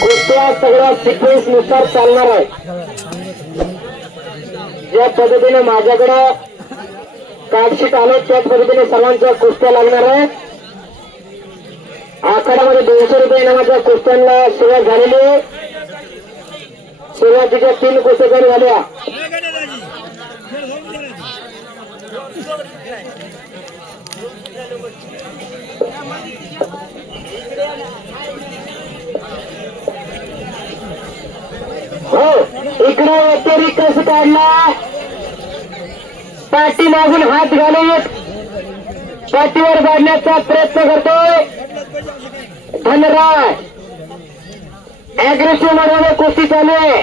कुस्त्या सगळ्या सिक्वेन्सनुसार चालणार आहे. ज्या पद्धतीने माझ्याकडं कार्डशीट आलं त्याच पद्धतीने सर्वांच्या कुस्त्या लागणार आहे. आखाड्यामध्ये दोनशे रुपये इनामाच्या कुस्त्यांना सुरुवात झालेली आहे. सुरुवातीच्या तीन कुस्त्या झाल्या. हो इकडे अतिरिक्त कसं काढला पाठी मागून हात घालून पाठीवर बांधण्याचा प्रयत्न करतोय. धनराज अग्रेसिव्ह मार्गाने कुस्ती चालू आहे.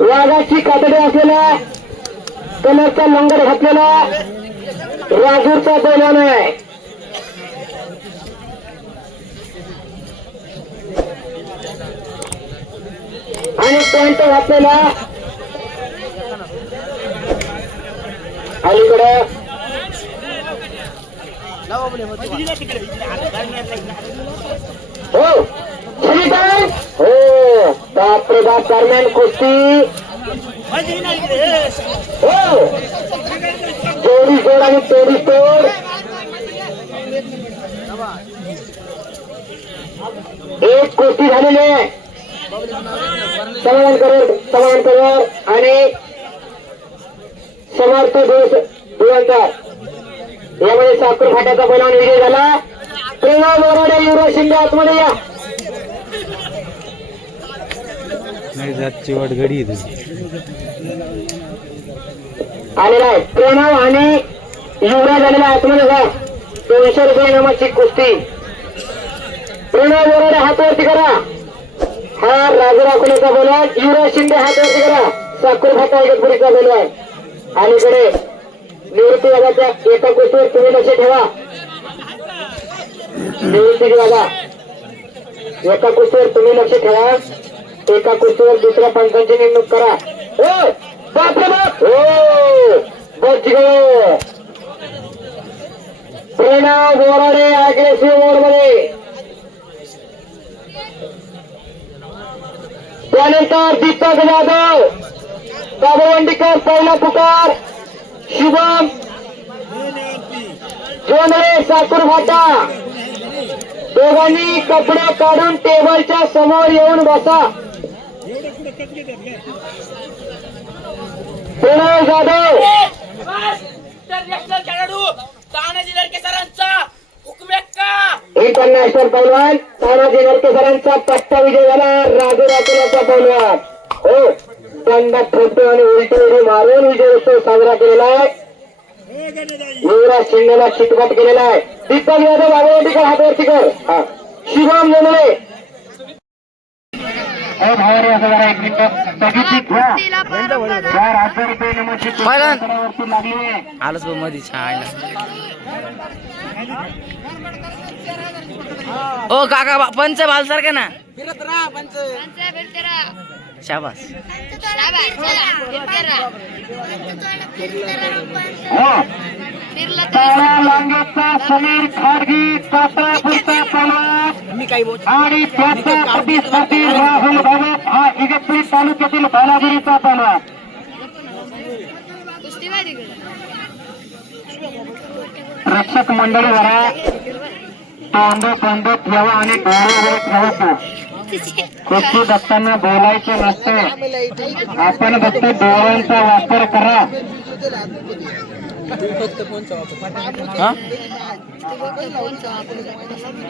वाघाची कातडी असलेला कलरचा लंगर घातलेला राजूरचा बैलान आहे. आणि पॉइंट घातलेला अलीकडं. हो हो बापरे बाप दरम्यान कुस्ती. हो. चोरी जोड आणि चोरी तोड. एक कुस्ती झालेली आहे. समाधान करोड समाधान करोड आणि समर्थ धुरंधर यामध्ये साखर फाट्याचा पैलवान विजय झाला. प्रेमा बोराडे युवराज शिंदे आतमध्ये या. नाही जात चिवट घडी आलेला आहे. प्रणव आणि युवराज आलेला आहे. आतमध्ये जा. दोनशे रुपये नामाची कुस्ती. प्रणव बोराडे हात वरती करा. हा कुलेचा बोल आहे? युवराज शिंदे हात वरती करा. साखर फाटा इगतपुरीचा आहे. अलीकडे निवृत्ती वादाच्या एका गोष्टीवर तुम्ही लक्ष ठेवा. निवृत्ती वादा एका कुस्तीवर तुम्ही लक्ष ठेवा. एका कुस्तीवर दुसऱ्या पंचांची नेमणूक करा. हो बापरे बाप! हो बच गयो प्रणव बोराडे अग्रेसिव्ह मोड त्यानंतर दीपक जाधव दाबवंडीकर पहिला पुकार शुभम जोंधळे साकूर फाटा दोघांनी कपडे काढून टेबलच्या समोर येऊन बसा. प्रणव जाधव. खेळाडू. तानाजी लडके सरांचा. इंटरनॅशनल पैलवान तानाजी नरकेसरांचा पट्टा विजय झाला राजू राठोडाचा पैलवान हो दंडात ठोकतो आणि उलटी उडी मारून विजय उत्सव साजरा केलेला आहे. युवराज शिंदेला शिटपट केलेला आहे. दीपक यादव बाबूवरती कर हातवरती कर. हा. शिवम नेमले अहो, भावारे, असं जरा एक मिनिट स्थगिती घ्या चार हजार रुपये नमाची पहिला- वरती लागली आहे. आलंच बघ मधी छान ओ काका बा- पंच बाल सारखा ना शाबास. हो लांगेचा समीर खाडगी कात्रा आणि प्रतिस्पर्धी राहुल भगत हा इगतपुरी तालुक्यातील बालागिरीचा पलवान रक्षक मंडळी वरा तोंड तोंड ठेवा आणि डोळे वर ठेवतो कुस्ती बघताना बोलायचे नसते. आपण फक्त डोळ्यांचा वापर करा.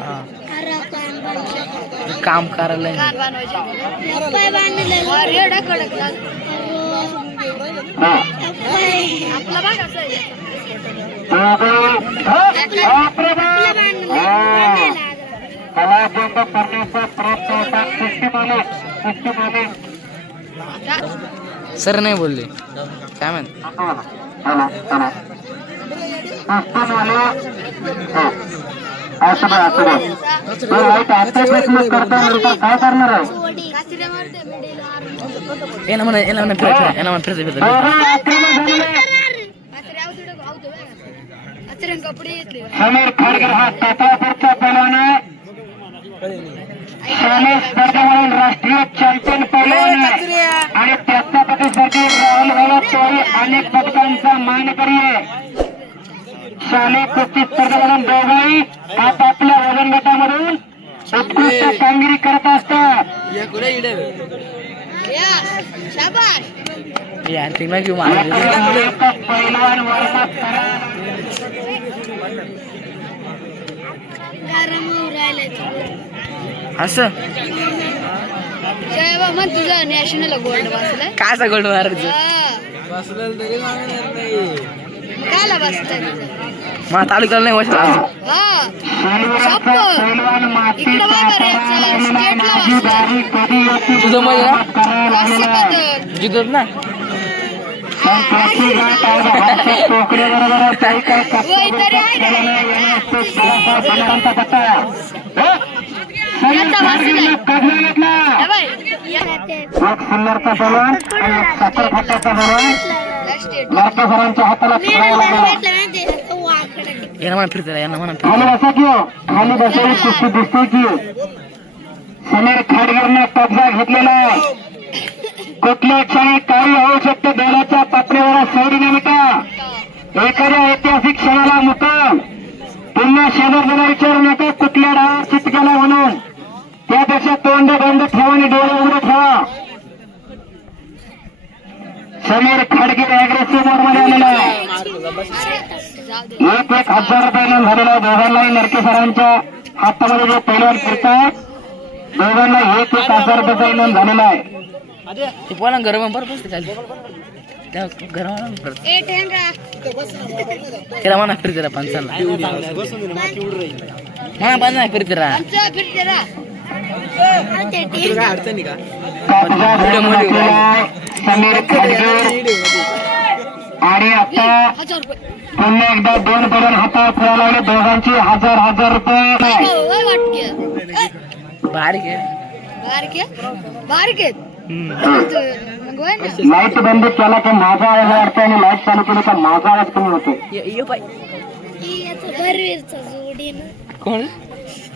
हा काम करायला हा. कलाबंद करण्याचा प्रयत्न होता सर नाही बोलले. काय म्हणत? हॅलो हॅलो कुस्ती मालक हो असं बघ असं बघ तो लाईट आता प्रयत्न करता नंतर काय करणार आहे येणं म्हणा येणं म्हणा फिरा फिरा येणं म्हणा फिरते फिरते दोघं आक्रमण झालेले आहे. समीर खाडकर हा तातापूरचा पैलवान आहे शालेय स्पर्धेमधून राष्ट्रीय चॅम्पियन पैलवान आहे आणि त्याच्या प्रतिस्पर्धी राहुल भाऊ आहे. शालेय कुस्ती स्पर्धेमधून दोघंही आपापल्या वजन गटामधून उत्कृष्ट कामगिरी करत असतात. पैलवान वर्गात करा. असं? तुझं नॅशनल गोल्ड वाचलं काय गोल्ड मारायचं कायला बसतंय मला तालुक्याला नाही बसला अजून. हा शनिवारचा शप्पथ. पैलवान मातीचा इकडं बघा रे, करायला स्टेटला लागलेला वाचलं. नागीदारी कधी येते तुझं म्हणजे ना? करायला असं लागलेला आहे. पद्धत. जितत ना पण एक सिल्लरचा पैलवान आणि एक साखर फाट्याचा पैलवान Last date. लाडके सरांच्या हाताला यांना म्हणा फिरते यांना म्हणा फिरते. खाली बसा की हो. खाली बसायला कुस्ती दिसते की समीर खाडगरने कब्जा घेतलेला आहे. कुठल्या क्षणी काही होऊ शकते बैलाच्या पात्रेवर सोडीने मिटा एखाद्या ऐतिहासिक क्षणाला मुकाम. पुन्हा शेजारला विचारू नका कुठल्या डावात चित गेला म्हणून त्यापेक्षा तोंड बंद ठेवा आणि डोळे उघडे ठेवा समीर खाडगे अग्रेसिव्ह मोडमध्ये आलेला आहे जाऊ दे. एक एक हजार रुपयानं झालेला आहे दोघांनाही नरके सरांच्या हातामध्ये जे पैलवान फिरतात दोघांना एक एक हजार रुपयाचा इनाम झालेला आहे ते पोला गरम बरं बसते खाली त्या गरम परत ए, टेंडरा. त्याला म्हणा आणि आता हजार रुपये. पुन्हा एकदा दोन पैलवान हातावर खेळायला लागले. दोघांची हजार हजार रुपये. लाइट बंद केला की माझा आवाज वाढतो आणि लाइट चालू केली तर माझा आवाज कमी होतो. ये ये बाई. कोण?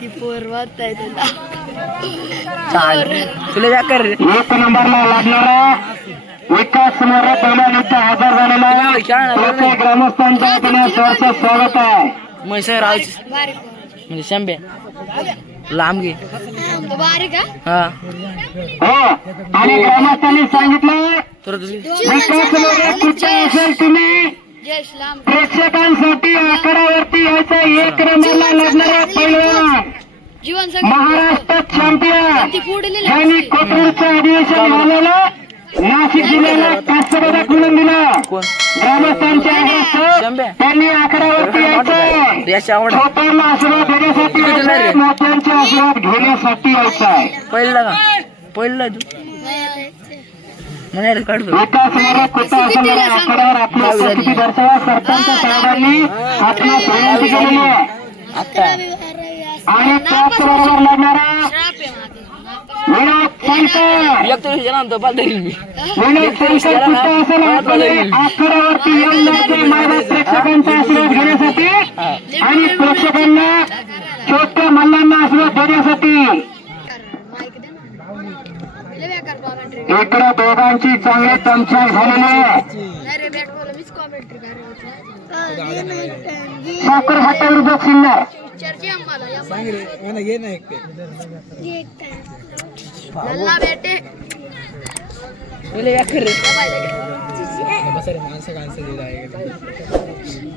ती तुला. एक नंबरला लागणारा विकास मोरे पैलवान इथं हजर झालेला आहे त्याचे ग्रामस्थांच्या वतीने सहर्ष स्वागत आहे म्हणजे शंभे. लांब घे? हा. हो आणि ग्रामस्थांनी सांगितलं तुझी विकास कुठे असेल तुम्ही प्रेक्षकांसाठी आकड्यावरती यायचं एक नंबरला लागणारा पैलवान. जीवन सगळं महाराष्ट्र चॅम्पियन. यांनी कोथरूडचं अधिवेशन झालेलं नाशिक जिल्ह्याला कास्तपदक मिळून दिलं. कोण? ग्रामस्थांच्या त्यांनी आकड्यावरती यायचं. याची आवड आहे. छोट्यांना आशीर्वाद देण्यासाठी किती यायचंय, रे? मोठ्यांचे आशीर्वाद घेण्यासाठी यायचं आहे. पहिलं का? पहिलं तू? म्हणे काढतो विकास मोरे कुठं असेल जरा आकड्यावर आपली उपस्थिती दर्शवा. सरपंच साहेबांनी आपणास विनंती केलेली आहे. आता. आणि त्याचबरोबर माझं. मी. प्रेक्षकांचा आशीर्वाद घेण्यासाठी आणि प्रेक्षकांना छोट्या मल्लांना आशीर्वाद देण्यासाठी. इकडे दोघांची चांगली पंचायत झालेली आहे. साखर हातावर सिन्नर आम्हाला या लल्ला बेटे. पहिले या कर रे या बाई लगे.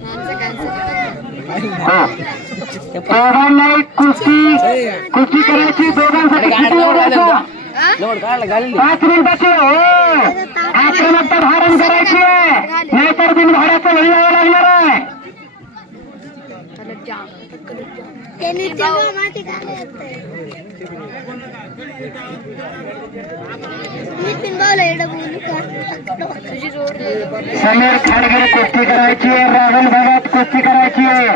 माणसं cancel. हो. दोघांनाही कुस्ती कुस्ती करायची दोघांसाठी किती वेळ द्यायचा? हा? लोड काढला घालून पाच मिनिटाची आक्रमकता धारण करायची आहे. नाहीतर बिन भाड्याचं वही यावं लागणार आहे. तुझी जोड. समीर खाडगे कुस्ती करायची आहे राहुल भागात कुस्ती करायची आहे.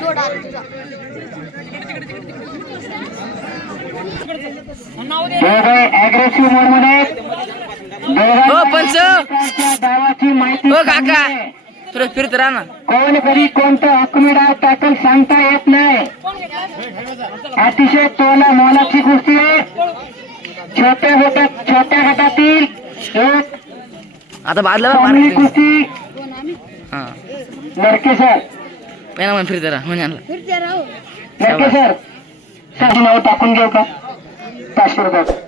जोड आला तुझा. दोघे अग्रेसिव्ह मोडमध्ये हो पंच माहिती हो काका. फिरत फिरत राहा ना कोण कधी कोणतं हक्मी डाव टाकल सांगता येत नाही. अतिशय तोला मोलाची कुस्ती आहे. छोट्या गटात छोट्या गटातील एक आता बादला चांगली कुस्ती हा. लडके सर पहिला मग फिरत राहा म्हणजे आणला. लडके सर सर नाव टाकून घेऊ का? पाचशे रुपये.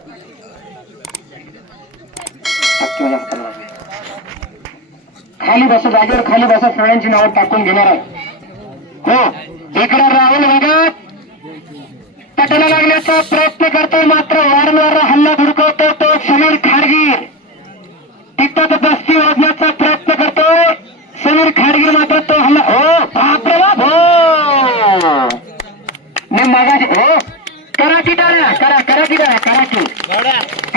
खाली बसा जागेवर खाली बसा सगळ्यांची नावं टाकून घेणार आहे. हो इकडे राहुल भगत तटाला लागण्याचा प्रयत्न करतो मात्र वारंवार हल्ला